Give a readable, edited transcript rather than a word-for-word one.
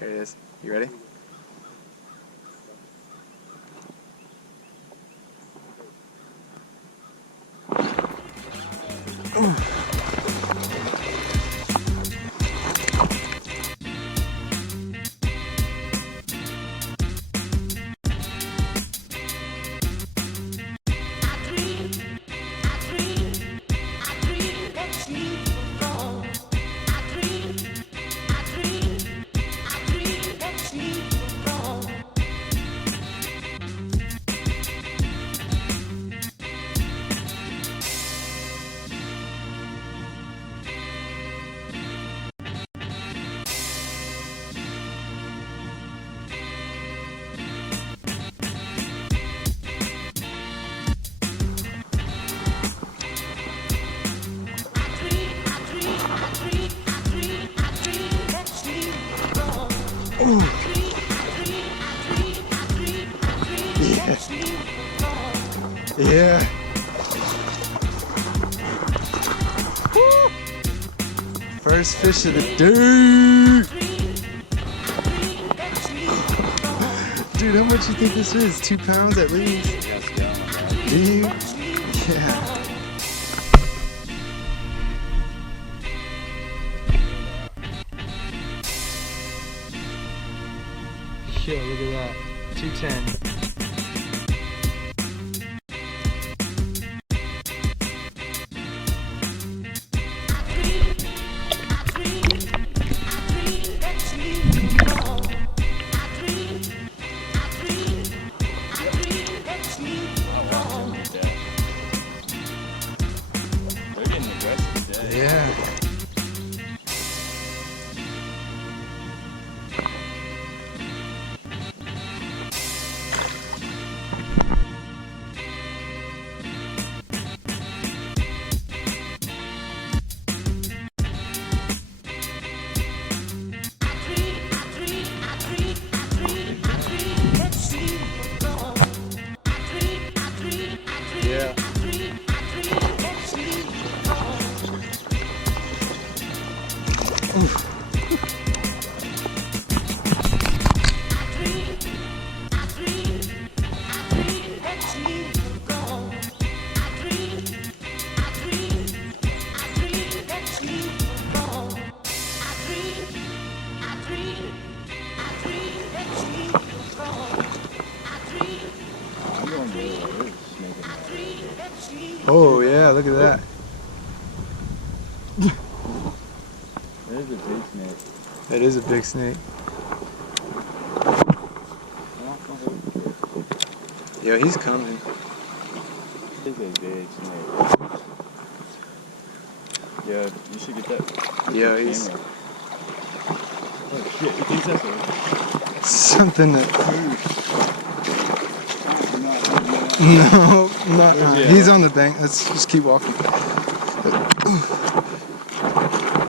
There it is. You ready? Ooh. Ooh. Yeah. Yeah. Woo. First fish of the day. Dude, how much do you think this is? 2 pounds at least? Do you? Yeah. Yo, look at that. 210. Yeah. Yeah. Oof. Oh yeah, look at that. That is a big snake. That is a big snake. Yo, he's coming. It's a big snake. Yeah, you should get that. Yo, he's camera. Oh shit, you think that's a something that. No, No, not. He's on the bank. Let's just keep walking.